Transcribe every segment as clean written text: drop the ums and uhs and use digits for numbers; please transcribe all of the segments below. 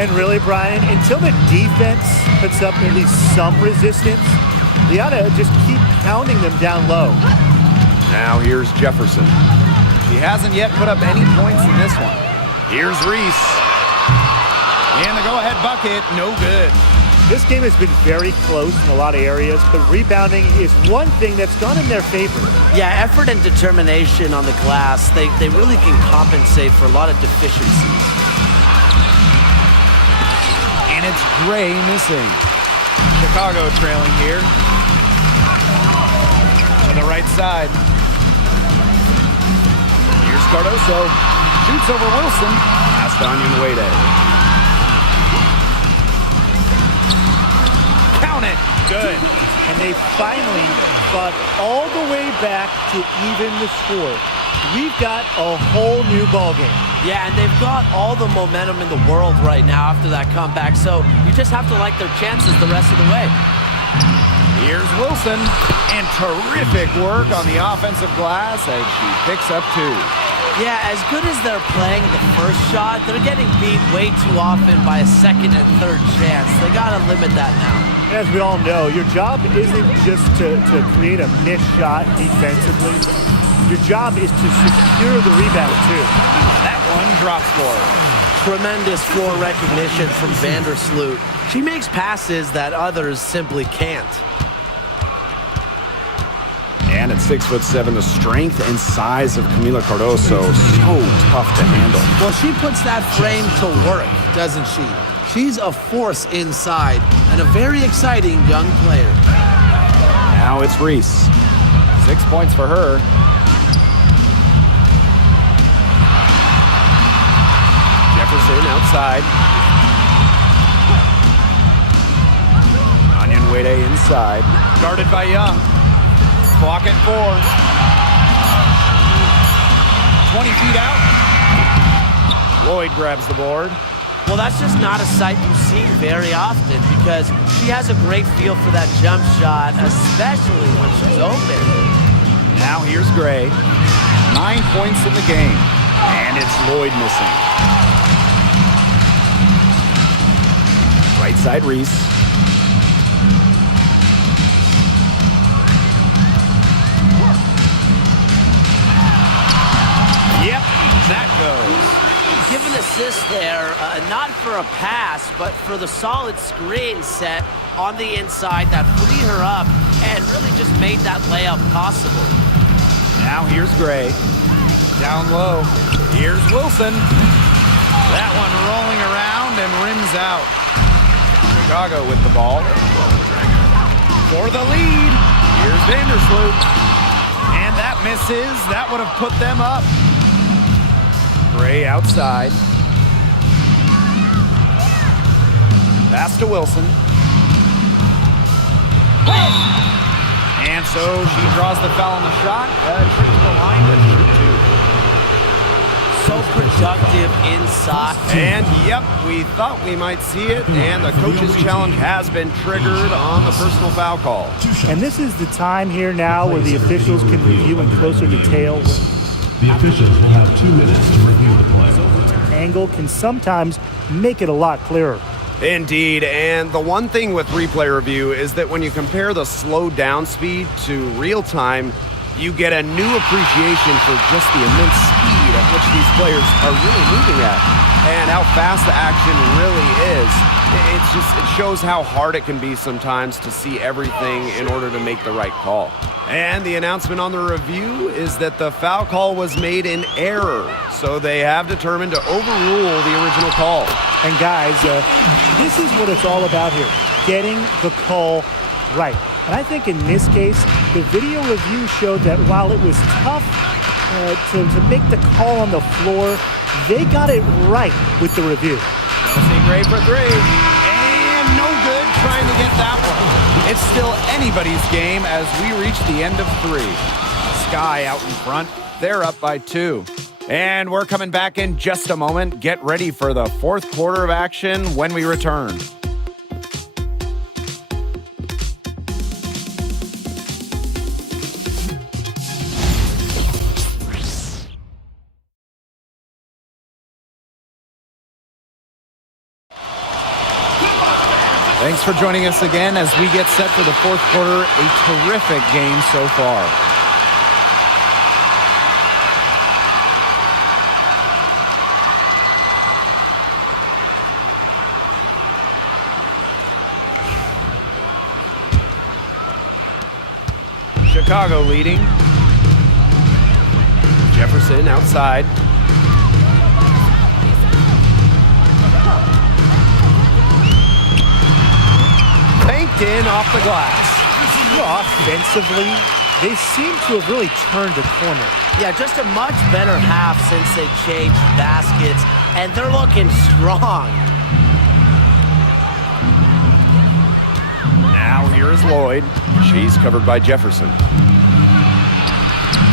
And really, Brian, until the defense puts up at least some resistance, they ought to just keep pounding them down low. Now here's Jefferson. He hasn't yet put up any points in this one. Here's Reese. And the go-ahead bucket, no good. This game has been very close in a lot of areas, but rebounding is one thing that's gone in their favor. Yeah, effort and determination on the glass, they really can compensate for a lot of deficiencies. And it's Gray missing. Chicago trailing here. To the right side. Here's Cardoso. Shoots over Wilson. Pass to Onyenwere. Count it. Good. And they finally got all the way back to even the score. We've got a whole new ballgame. Yeah, and they've got all the momentum in the world right now after that comeback, so you just have to like their chances the rest of the way. Here's Wilson, and terrific work on the offensive glass as she picks up 2. Yeah, as good as they're playing the first shot, they're getting beat way too often by a second and third chance. They gotta limit that now. As we all know, your job isn't just to create a missed shot defensively. Your job is to secure the rebound, too. That one drops forward. Tremendous floor recognition from Vandersloot. She makes passes that others simply can't. And at 6'7", the strength and size of Camila Cardoso, so tough to handle. Well, she puts that frame to work, doesn't she? She's a force inside and a very exciting young player. Now it's Reese. 6 points for her. Jefferson outside. Onyenwere inside. Guarded by Young. Clock at 4. 20 feet out. Lloyd grabs the board. Well, that's just not a sight you see very often because she has a great feel for that jump shot, especially when she's open. Now here's Gray. 9 points in the game. And it's Lloyd missing. Right side, Reese. Yep, that goes. Give an assist there, not for a pass, but for the solid screen set on the inside that freed her up and really just made that layup possible. Now here's Gray. Down low. Here's Wilson. That one rolling around and rims out. Chicago with the ball. For the lead. Here's Vandersloot. And that misses. That would have put them up. Gray outside. Pass to Wilson. And so she draws the foul on the shot. Trips the line to shoot 2. So productive inside. And yep, we thought we might see it. And the coach's challenge has been triggered on the personal foul call. And this is the time here now where the officials can review in closer detail. The officials will have 2 minutes to review the play. Angle can sometimes make it a lot clearer. Indeed, and the one thing with replay review is that when you compare the slowed down speed to real time, you get a new appreciation for just the immense speed at which these players are really moving at and how fast the action really is. It shows how hard it can be sometimes to see everything in order to make the right call. And the announcement on the review is that the foul call was made in error, so they have determined to overrule the original call. And guys, this is what it's all about here, getting the call right. And I think in this case, the video review showed that while it was tough to make the call on the floor, they got it right with the review. Chelsea Gray for 3. And no good trying to get that one. It's still anybody's game as we reach the end of 3. Sky out in front. They're up by 2. And we're coming back in just a moment. Get ready for the 4th quarter of action when we return. Thanks for joining us again as we get set for the fourth quarter. A terrific game so far. Chicago leading. Jefferson outside. Banked in off the glass. Offensively, they seem to have really turned a corner. Yeah, just a much better half since they changed baskets, and they're looking strong. Now here is Lloyd. She's covered by Jefferson.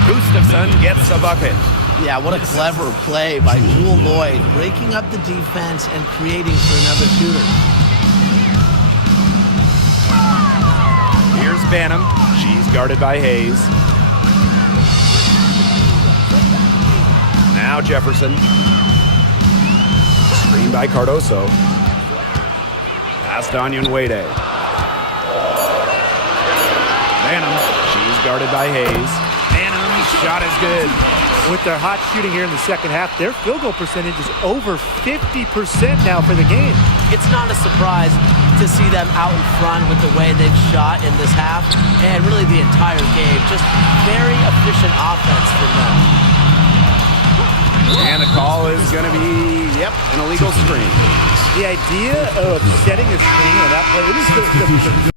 Gustafson gets a bucket. Yeah, what a clever play by Jewel Lloyd, breaking up the defense and creating for another shooter. Here's Banham. She's guarded by Hayes. Now Jefferson. Screen by Cardoso. Pass to Onyenwere. Banham. She's guarded by Hayes. Banham's shot is good. With their hot shooting here in the second half, their field goal percentage is over 50% now for the game. It's not a surprise to see them out in front with the way they've shot in this half, and really the entire game. Just very efficient offense from them. And the call is going to be, an illegal screen. The idea of setting a screen on that play, it is the